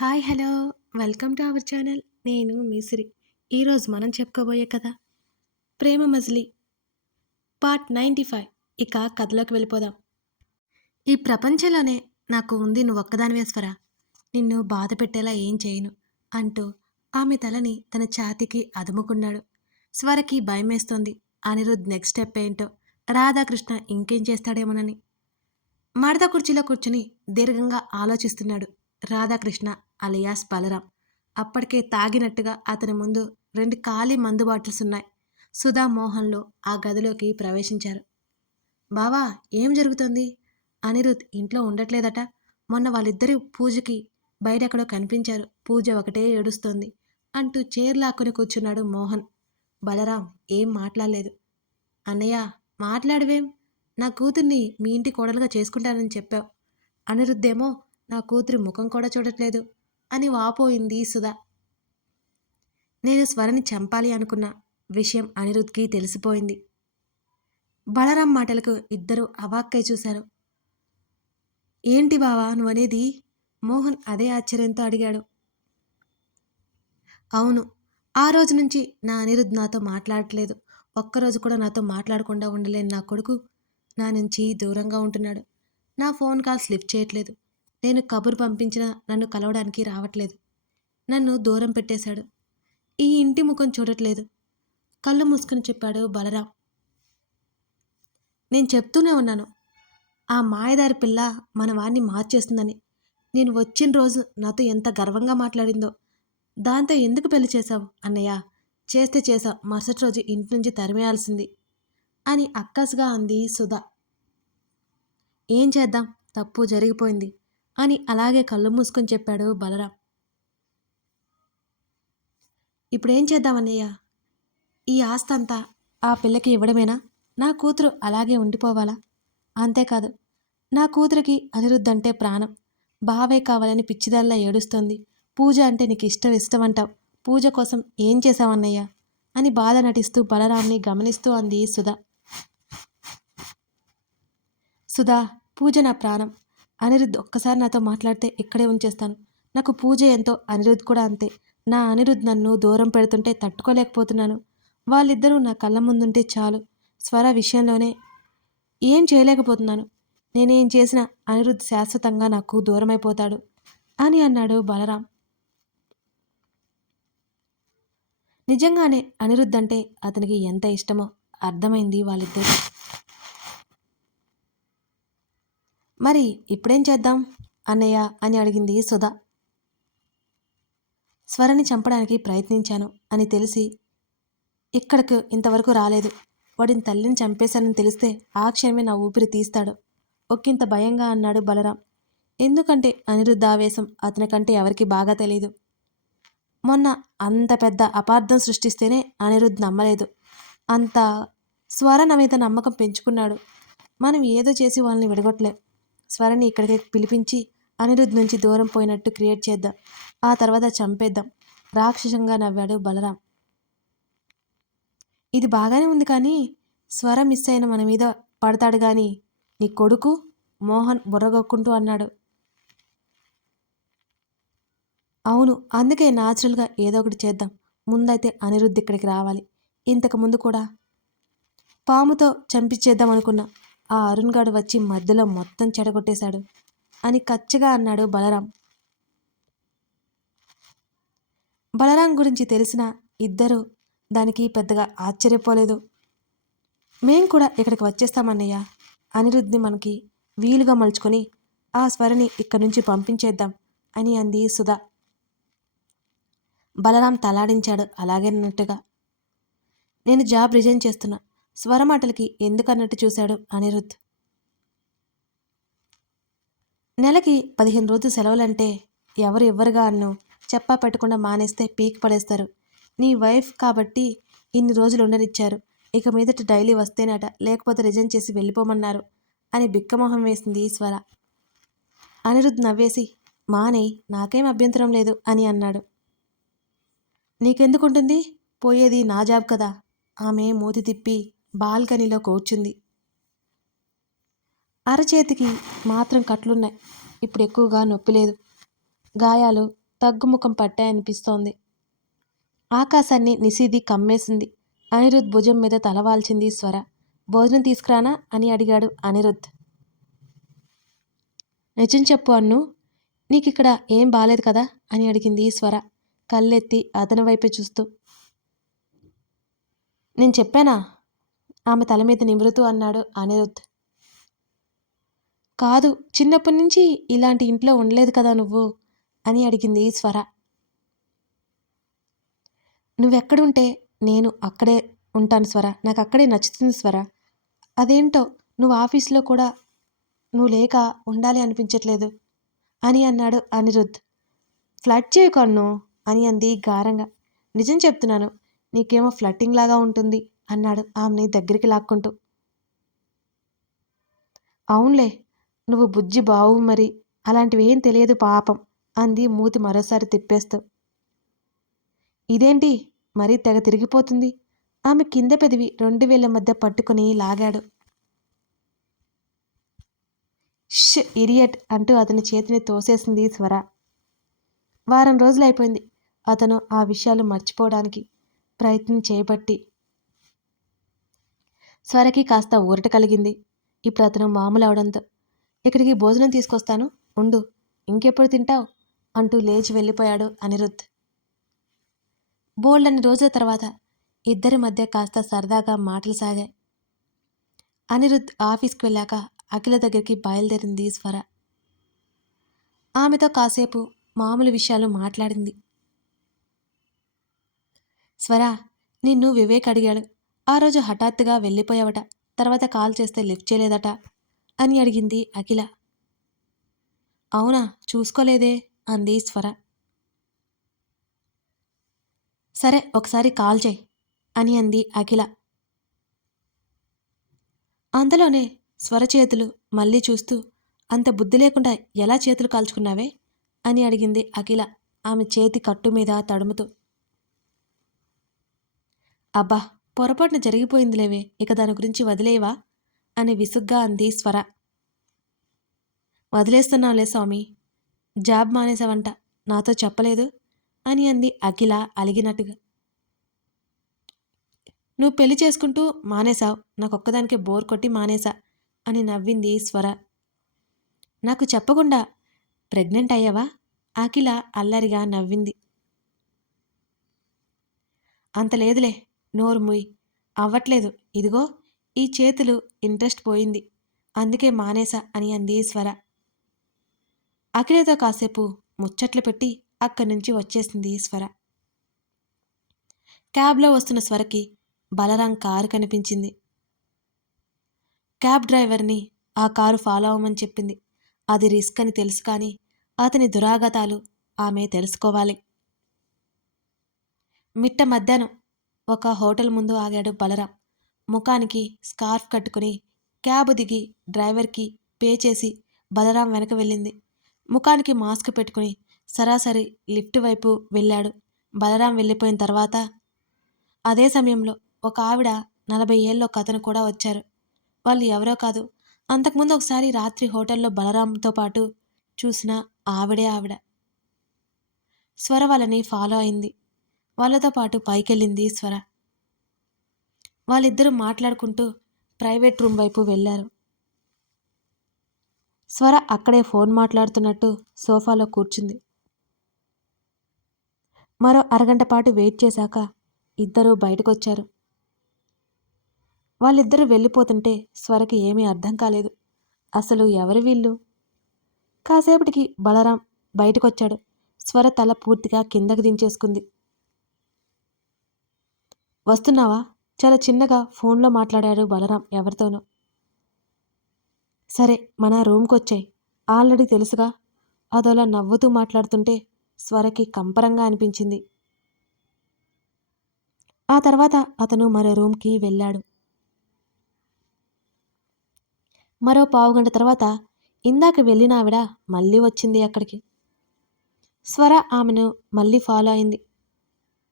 Hi hello. Welcome to our channel. నేను మిసిరి. ఈరోజు మనం చెప్పుకోబోయే కథ Prema Majili part ninety five. ఇక కథలోకి వెళ్ళిపోదాం. ఈ ప్రపంచంలోనే నాకు ఉంది నువ్వు ఒక్కదాని నిన్ను బాధ పెట్టేలా ఏం చేయను అంటూ ఆమె తలని తన ఛాతీకి అదుముకున్నాడు. స్వరకి భయమేస్తోంది. అనిరుద్ నెక్స్ట్ స్టెప్ ఏంటో రాధాకృష్ణ ఇంకేం చేస్తాడేమోనని. మడత కుర్చీలో కూర్చుని దీర్ఘంగా ఆలోచిస్తున్నాడు రాధాకృష్ణ. అలియాస్ బలరాం. అప్పటికే తాగినట్టుగా అతని ముందు రెండు ఖాళీ మందు బాటిల్స్ ఉన్నాయి సుధా మోహన్లు ఆ గదిలోకి ప్రవేశించారు. బావా ఏం జరుగుతుంది? అనిరుద్ ఇంట్లో ఉండట్లేదట. మొన్న వాళ్ళిద్దరి పూజకి బయటెక్కడో కనిపించారు. పూజ ఒకటే ఏడుస్తోంది అంటూ చేర్లాక్కుని కూర్చున్నాడు మోహన్. బలరాం ఏం మాట్లాడలేదు. అన్నయ్య మాట్లాడవేం? నా కూతుర్ని మీ ఇంటి కోడలుగా చేసుకుంటానని చెప్పావు. అనిరుద్ధేమో నా కూతురి ముఖం కూడా చూడట్లేదు. అని వాపోయింది సుధా. నేను స్వరని చంపాలి అనుకున్న విషయం అనిరుద్ధ్కి తెలిసిపోయింది. బలరాం మాటలకు ఇద్దరు అవాక్కై చూశారు. ఏంటి బావా నువ్వనేది? మోహన్ అదే ఆశ్చర్యంతో అడిగాడు. అవును ఆ రోజు నుంచి నా అనిరుద్ధ్ నాతో మాట్లాడట్లేదు. ఒక్కరోజు కూడా నాతో మాట్లాడకుండా ఉండలేని నా కొడుకు నా నుంచి దూరంగా ఉంటున్నాడు. నా ఫోన్ కాల్స్ లిఫ్ట్ చేయట్లేదు. నేను కబురు పంపించినా నన్ను కలవడానికి రావట్లేదు. నన్ను దూరం పెట్టేశాడు. ఈ ఇంటి ముఖం చూడట్లేదు. కళ్ళు మూసుకుని చెప్పాడు బలరాం. నేను చెప్తూనే ఉన్నాను. ఆ మాయదారి పిల్ల మన వాడిని మార్చేస్తుందని. నేను వచ్చిన రోజు నాతో ఎంత గర్వంగా మాట్లాడిందో. దాంతో ఎందుకు పెళ్ళి చేశావు? అన్నయ్య చేస్తే చేశావు. మరుసటి రోజు ఇంటి నుంచి తరిమేయాల్సింది అని అక్కసుగా అంది సుధా. ఏం చేద్దాం? తప్పు జరిగిపోయింది. అని అలాగే కళ్ళు మూసుకొని చెప్పాడు బలరాం. ఇప్పుడేం చేద్దామన్నయ్య? ఈ ఆస్తంతా ఆ పిల్లకి ఇవ్వడమేనా? నా కూతురు అలాగే ఉండిపోవాలా? అంతేకాదు నా కూతురికి అనిరుద్ధ్ అంటే ప్రాణం. బావే కావాలని పిచ్చిదల్లా ఏడుస్తోంది. పూజ అంటే నీకు ఇష్టం ఇష్టం అంటావు పూజ కోసం ఏం చేశావన్నయ్యా? అని బాధ నటిస్తూ బలరాంని గమనిస్తూ అంది సుధా. సుధా పూజ నా ప్రాణం. అనిరుద్ధ్ ఒక్కసారి నాతో మాట్లాడితే ఇక్కడే ఉంచేస్తాను. నాకు పూజ ఎంతో అనిరుద్ధ్ కూడా అంతే. నా అనిరుద్ధ్ నన్ను దూరం పెడుతుంటే తట్టుకోలేకపోతున్నాను. వాళ్ళిద్దరూ నా కళ్ళ ముందుంటే చాలు. స్వర విషయంలోనే ఏం చేయలేకపోతున్నాను. నేనేం చేసినా అనిరుద్ధ్ శాశ్వతంగా నాకు దూరమైపోతాడు అని అన్నాడు బలరాం. నిజంగానే అనిరుద్ధ్ అంటే అతనికి ఎంత ఇష్టమో అర్థమైంది వాళ్ళిద్దరు. మరి ఇప్పుడేం చేద్దాం? అన్నయ్య అని అడిగింది సుధా. స్వరని చంపడానికి ప్రయత్నించాను అని తెలిసి ఇక్కడికి ఇంతవరకు రాలేదు. వాడిని తల్లిని చంపేశానని తెలిస్తే ఆ క్షణమే నా ఊపిరి తీస్తాడు. ఒక్కింత భయంగా అన్నాడు బలరాం. ఎందుకంటే అనిరుద్ధ ఆవేశం అతనికంటే ఎవరికి బాగా తెలియదు మొన్న అంత పెద్ద అపార్థం సృష్టిస్తేనే అనిరుద్ధ్ నమ్మలేదు. అంత స్వర మీద నమ్మకం పెంచుకున్నాడు. మనం ఏదో చేసి వాళ్ళని విడగొట్టలేం. స్వరని ఇక్కడికి పిలిపించి అనిరుద్ధ్ నుంచి దూరం పోయినట్టు క్రియేట్ చేద్దాం. ఆ తర్వాత చంపేద్దాం. రాక్షసంగా నవ్వాడు బలరాం. ఇది బాగానే ఉంది కానీ స్వర మిస్ అయిన మన మీద పడతాడు కానీ నీ కొడుకు మోహన్ బుర్రగొక్కుంటూ అన్నాడు. అవును అందుకే న్యాచురల్గా ఏదో ఒకటి చేద్దాం. ముందైతే అనిరుద్ధ్ ఇక్కడికి రావాలి. ఇంతకు ముందు కూడా పాముతో చంపించేద్దాం అనుకున్నా. ఆ అరుణ్ గాడు వచ్చి మధ్యలో మొత్తం చెడగొట్టేశాడు. అని కచ్చగా అన్నాడు బలరాం. బలరాం గురించి తెలిసిన ఇద్దరు దానికి పెద్దగా ఆశ్చర్యపోలేదు. మేం కూడా ఇక్కడికి వచ్చేస్తామన్నయ్య అనిరుద్ధ్ని మనకి వీలుగా మలుచుకొని ఆ స్వరని ఇక్కడి నుంచి పంపించేద్దాం అని అంది సుధా. బలరాం తలాడించాడు అలాగేనట్టుగా నేను జాబ్ రిజైన్ చేస్తున్నా. స్వరమాటలకి ఎందుకన్నట్టు చూశాడు అనిరుద్ధ్ నెలకి పదిహేను రోజులు సెలవులంటే ఎవరు ఎవరుగా అన్ను చెప్పా పెట్టకుండా మానేస్తే పీక్ పడేస్తారు. నీ వైఫ్ కాబట్టి ఇన్ని రోజులు ఉండనిచ్చారు. ఇక మీదట డైలీ వస్తేనట లేకపోతే రిజైన్ చేసి వెళ్ళిపోమన్నారు అని బిక్కమొహం వేసింది స్వర. అనిరుద్ధ్ నవ్వేసి మానే నాకేం అభ్యంతరం లేదు అని అన్నాడు. నీకెందుకుంటుంది? పోయేది నా జాబ్ కదా. ఆమె మూతి తిప్పి బాల్కనీలో కూర్చుంది. అరచేతికి మాత్రం కట్లున్నాయి. ఇప్పుడు ఎక్కువగా నొప్పి లేదు. గాయాలు తగ్గుముఖం పట్టాయనిపిస్తోంది ఆకాశాన్ని నిశీది కమ్మేసింది. అనిరుద్ భుజం మీద తలవాల్చింది స్వర. భోజనం తీసుకురానా? అని అడిగాడు అనిరుద్. నిజం చెప్పు అన్ను. నీకిక్కడ ఏం బాలేదు కదా? అని అడిగింది స్వర. కళ్ళెత్తి అతని వైపే చూస్తూ. నేను చెప్పానా? ఆమె తల మీద నిమురుతూ అన్నాడు అనిరుద్ కాదు చిన్నప్పటి నుంచి ఇలాంటి ఇంట్లో ఉండలేదు కదా నువ్వు? అని అడిగింది స్వర. నువ్వెక్కడుంటే నేను అక్కడే ఉంటాను స్వర. నాకు అక్కడే నచ్చుతుంది స్వర. అదేంటో నువ్వు ఆఫీస్లో కూడా నువ్వు లేక ఉండాలి అనిపించట్లేదు అని అన్నాడు అనిరుద్ ఫ్లడ్ చేయకు అన్ను అని అంది గారంగా. నిజం చెప్తున్నాను నీకేమో ఫ్లట్టింగ్ లాగా ఉంటుంది. అన్నాడు ఆమెని దగ్గరికి లాక్కుంటూ. అవునులే నువ్వు బుజ్జి బావు మరి అలాంటివి ఏం తెలియదు పాపం అంది మూతి మరోసారి తిప్పేస్తూ. ఇదేంటి మరీ తెగ తిరిగిపోతుంది? ఆమె కింద పెదివి రెండు వేల మధ్య పట్టుకుని లాగాడు. ష్ ఇరియట్ అంటూ అతని చేతిని తోసేసింది స్వర. వారం రోజులు అయిపోయింది అతను ఆ విషయాలు మర్చిపోవడానికి ప్రయత్నం చేయబట్టి స్వరకి కాస్త ఊరట కలిగింది. ఇప్పుడు అతను మామూలు అవడంతో ఇక్కడికి భోజనం తీసుకొస్తాను ఉండు. ఇంకెప్పుడు తింటావు? అంటూ లేచి వెళ్ళిపోయాడు అనిరుద్ బోల్డ్ అన్ని రోజుల తర్వాత ఇద్దరి మధ్య కాస్త సరదాగా మాటలు సాగాయి. అనిరుద్ ఆఫీస్కి వెళ్ళాక అఖిల దగ్గరికి బయలుదేరింది స్వర. ఆమెతో కాసేపు మామూలు విషయాలు మాట్లాడింది. స్వర నిన్ను వివేక్ అడిగాడు. ఆ రోజు హఠాత్తుగా వెళ్ళిపోయావట. తర్వాత కాల్ చేస్తే లిఫ్ట్ చేయలేదట అని అడిగింది అఖిల. అవునా చూసుకోలేదే అంది స్వర. సరే ఒకసారి కాల్ చేయి అని అంది అఖిల. అంతలోనే స్వర చేతులు మళ్ళీ చూస్తూ అంత బుద్ధి లేకుండా ఎలా చేతులు కాల్చుకున్నావే అని అడిగింది అఖిల ఆమె చేతి కట్టు మీద తడుముతూ. అబ్బా పొరపాటున జరిగిపోయిందిలేవే ఇక దాని గురించి వదిలేవా అని విసుగ్గా అంది స్వర. వదిలేస్తున్నావులే స్వామి జాబ్ మానేసావంట నాతో చెప్పలేదు అని అంది అఖిల అలిగినట్టుగా. నువ్వు పెళ్ళి చేసుకుంటూ మానేశావు నాకొక్కదానికే బోర్ కొట్టి మానేశా అని నవ్వింది స్వర. నాకు చెప్పకుండా ప్రెగ్నెంట్ అయ్యావా? అఖిల అల్లరిగా నవ్వింది. అంత లేదులే నోరు ముయ్. అవ్వట్లేదు. ఇదిగో ఈ చేతులు ఇంట్రెస్ట్ పోయింది. అందుకే మానేసా అని అంది స్వర. అఖిలతో కాసేపు ముచ్చట్లు పెట్టి అక్కడి నుంచి వచ్చేసింది స్వర. క్యాబ్లో వస్తున్న స్వరకి బలరాం కారు కనిపించింది. క్యాబ్ డ్రైవర్ని ఆ కారు ఫాలో అవ్వమని చెప్పింది. అది రిస్క్ అని తెలుసు కానీ అతని దురాగతాలు ఆమె తెలుసుకోవాలి. మిట్ట మధ్యాహ్నం ఒక హోటల్ ముందు ఆగాడు బలరాం. ముఖానికి స్కార్ఫ్ కట్టుకుని క్యాబ్ దిగి డ్రైవర్కి పే చేసి బలరాం వెనక వెళ్ళింది. ముఖానికి మాస్క్ పెట్టుకుని సరాసరి లిఫ్ట్ వైపు వెళ్ళాడు. బలరాం వెళ్ళిపోయిన తర్వాత అదే సమయంలో ఒక ఆవిడ నలభై ఏళ్ళలో కథను కూడా వచ్చారు. వాళ్ళు ఎవరో కాదు అంతకుముందు ఒకసారి రాత్రి హోటల్లో బలరాంతో పాటు చూసిన ఆవిడే ఆవిడ. స్వర వాళ్ళని ఫాలో అయింది. వాళ్ళతో పాటు పైకెళ్ళింది స్వర. వాళ్ళిద్దరూ మాట్లాడుకుంటూ ప్రైవేట్ రూమ్ వైపు వెళ్ళారు. స్వర అక్కడే ఫోన్ మాట్లాడుతున్నట్టు సోఫాలో కూర్చుంది. మరో అరగంట పాటు వెయిట్ చేశాక ఇద్దరూ బయటకొచ్చారు. వాళ్ళిద్దరూ వెళ్ళిపోతుంటే స్వరకి ఏమీ అర్థం కాలేదు. అసలు ఎవరు వీళ్ళు? కాసేపటికి బలరాం బయటకొచ్చాడు. స్వర తల పూర్తిగా కిందకి దించేసుకుంది. వస్తున్నావా? చాలా చిన్నగా ఫోన్లో మాట్లాడాడు బలరాం ఎవరితోనో. సరే మన రూమ్కి వచ్చాయి ఆల్రెడీ తెలుసుగా? అదోలా నవ్వుతూ మాట్లాడుతుంటే స్వరకి కంపరంగా అనిపించింది. ఆ తర్వాత అతను మరో రూమ్కి వెళ్ళాడు. మరో పావుగంట తర్వాత ఇందాక వెళ్ళిన ఆవిడ మళ్ళీ వచ్చింది అక్కడికి. స్వర ఆమెను మళ్ళీ ఫాలో అయింది.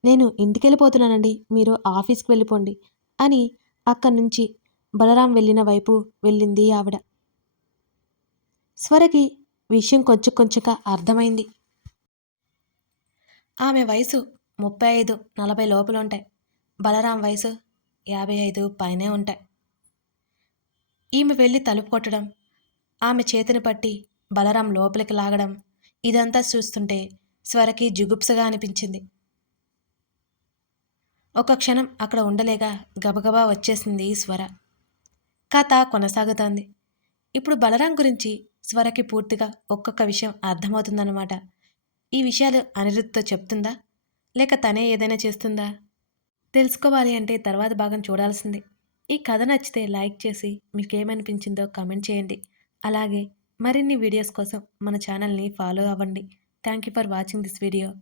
నేను ఇంటికి వెళ్ళిపోతున్నానండి మీరు ఆఫీస్కి వెళ్ళిపోండి అని అక్కడి నుంచి బలరాం వెళ్ళిన వైపు వెళ్ళింది ఆవిడ. స్వరకి విషయం కొంచెం కొంచెంగా అర్థమైంది. ఆమె వయసు ముప్పై ఐదు నలభై లోపల ఉంటాయి. బలరాం వయసు యాభై ఐదు పైనే ఉంటాయి. ఈమె వెళ్ళి తలుపు కొట్టడం ఆమె చేతిని పట్టి బలరాం లోపలికి లాగడం ఇదంతా చూస్తుంటే స్వరకి జుగుప్సగా అనిపించింది. ఒక క్షణం అక్కడ ఉండలేక గబగబా వచ్చేసింది స్వర. కథ కొనసాగుతోంది. ఇప్పుడు బలరాం గురించి స్వరకి పూర్తిగా ఒక్కొక్క విషయం అర్థమవుతుందన్నమాట. ఈ విషయాలు అనిరుద్ధతో చెప్తుందా? లేక తనే ఏదైనా చేస్తుందా? తెలుసుకోవాలి అంటే తర్వాత భాగం చూడాల్సిందే. ఈ కథ నచ్చితే లైక్ చేసి మీకేమనిపించిందో కామెంట్ చేయండి. అలాగే మరిన్ని వీడియోస్ కోసం మన ఛానల్ని ఫాలో అవ్వండి. Thank you for watching this video.